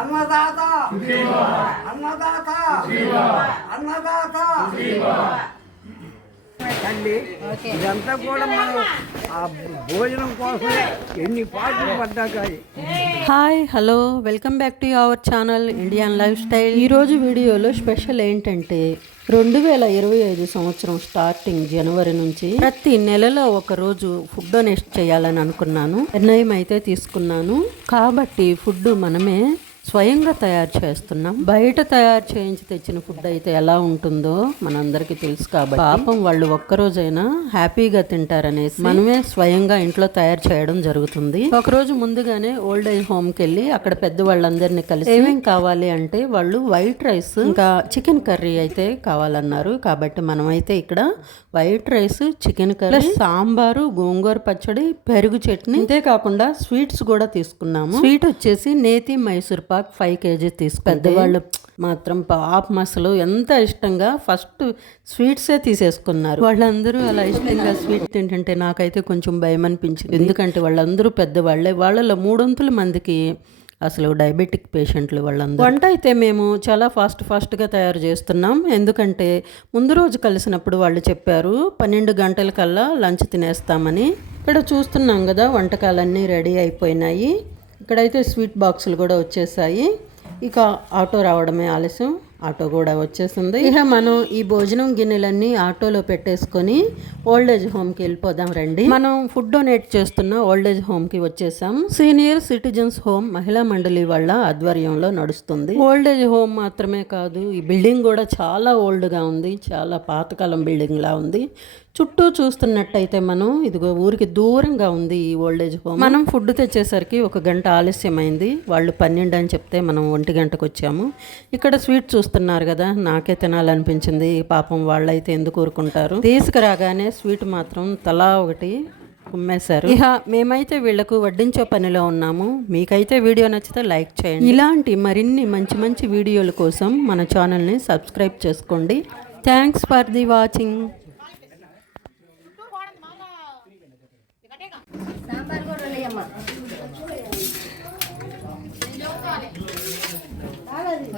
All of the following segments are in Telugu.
అన్నదాత. అన్నదాత. అన్నదాత. ఇదంతా కూడా మనం ఆ భోజనం కోసమే ఎన్ని పాటలు పడ్డాక hi hello welcome back to our channel Indian life style ఈరోజు వీడియోలో స్పెషల్ ఏంటంటే రెండు వేల ఇరవై ఐదు సంవత్సరం స్టార్టింగ్ జనవరి నుంచి ప్రతి నెలలో ఒక రోజు ఫుడ్ డొనేట్ చేయాలని అనుకున్నాను. నిర్ణయం అయితే తీసుకున్నాను. కాబట్టి ఫుడ్ మనమే స్వయంగా తయారు చేస్తున్నాం. బయట తయారు చేయించి తెచ్చిన ఫుడ్ అయితే ఎలా ఉంటుందో మనందరికీ తెలుసు కాబట్టి పాపం వాళ్ళు ఒక్కరోజైనా హ్యాపీగా తింటారనేసి మనమే స్వయంగా ఇంట్లో తయారు చేయడం జరుగుతుంది. ఒకరోజు ముందుగానే ఓల్డ్ ఏజ్ హోమ్ వెళ్ళి అక్కడ పెద్ద వాళ్ళందరినీ కలిసి ఏమేం కావాలి అంటే వాళ్ళు వైట్ రైస్ ఇంకా చికెన్ కర్రీ అయితే కావాలన్నారు. కాబట్టి మనమైతే ఇక్కడ white rice chicken curry sambar గోంగూర పచ్చడి పెరుగు చట్నీ. ఇంతే కాకుండా స్వీట్స్ కూడా తీసుకున్నాము. స్వీట్ వచ్చేసి నేతి మైసూర్ పాక్ ఫైవ్ కేజీ తీసుకు. పెద్దవాళ్ళు మాత్రం పాపం అసలు ఎంత ఇష్టంగా ఫస్ట్ స్వీట్సే తీసేసుకున్నారు. వాళ్ళందరూ అలా ఇష్టంగా స్వీట్ తింటుంటే నాకైతే కొంచెం భయం అనిపించింది. ఎందుకంటే వాళ్ళందరూ పెద్దవాళ్ళే. వాళ్ళలో మూడొంతుల మందికి అసలు డయాబెటిక్ పేషెంట్లు వాళ్ళందరూ. వంట అయితే మేము చాలా ఫాస్ట్ ఫాస్ట్గా తయారు చేస్తున్నాం. ఎందుకంటే ముందు రోజు కలిసినప్పుడు వాళ్ళు చెప్పారు పన్నెండు గంటల కల్లా లంచ్ తినేస్తామని. ఇక్కడ చూస్తున్నాం కదా వంటకాలన్నీ రెడీ అయిపోయినాయి. ఇక్కడైతే స్వీట్ బాక్సులు కూడా వచ్చేసాయి. ఇక ఆటో రావడమే ఆలస్యం. ఆటో కూడా వచ్చేసింది. ఇక మనం ఈ భోజనం గిన్నెలన్నీ ఆటోలో పెట్టేసుకొని ఓల్డ్ ఏజ్ హోమ్కి వెళ్ళిపోదాం రండి. మనం ఫుడ్ డొనేట్ చేస్తున్న ఓల్డ్ ఏజ్ హోమ్కి వచ్చేసాం. సీనియర్ సిటిజన్స్ హోమ్ మహిళా మండలి వాళ్ళ ఆధ్వర్యంలో నడుస్తుంది. ఓల్డ్ ఏజ్ హోమ్ మాత్రమే కాదు ఈ బిల్డింగ్ కూడా చాలా ఓల్డ్గా ఉంది చాలా పాతకాలం బిల్డింగ్ లా ఉంది. చుట్టూ చూస్తున్నట్టయితే మనం ఇదిగో ఊరికి దూరంగా ఉంది ఈ ఓల్డ్ ఏజ్ హోమ్. మనం ఫుడ్ తెచ్చేసరికి ఒక గంట ఆలస్యమైంది. వాళ్ళు పన్నెండు అని చెప్తే మనం ఒంటి గంటకు వచ్చాము. ఇక్కడ స్వీట్ చూస్తున్నారు కదా నాకే తినాలనిపించింది పాపం వాళ్ళైతే ఎందుకు ఊరుకుంటారు? తీసుకురాగానే స్వీట్ మాత్రం తలా ఒకటి కుమ్మేశారు. ఇక మేమైతే వీళ్ళకు వడ్డించే పనిలో ఉన్నాము. మీకైతే వీడియో నచ్చితే లైక్ చేయండి. ఇలాంటి మరిన్ని మంచి మంచి వీడియోల కోసం మన ఛానల్ని సబ్స్క్రైబ్ చేసుకోండి. Thanks for the watching. Sambar కూడా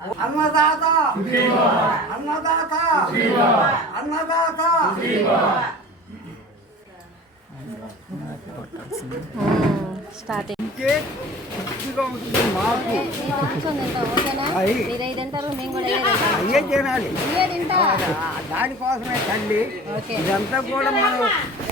అయ్యి. మీరు ఐదు తింటారు అయ్యే తినాలి దానికోసమే తల్లి ఇదంతా కూడా మనం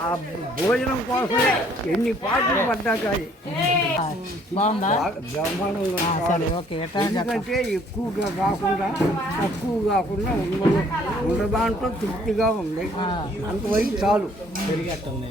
ఆ భోజనం కోసమే ఎన్ని పాటలు ఓకే ఎట్లా? ఎందుకంటే ఎక్కువగా కాకుండా తక్కువ కాకుండా ఉన్న ఉన్న దాంట్లో తృప్తిగా ఉంది అంతవరకు చాలు పెరిగట్టుంది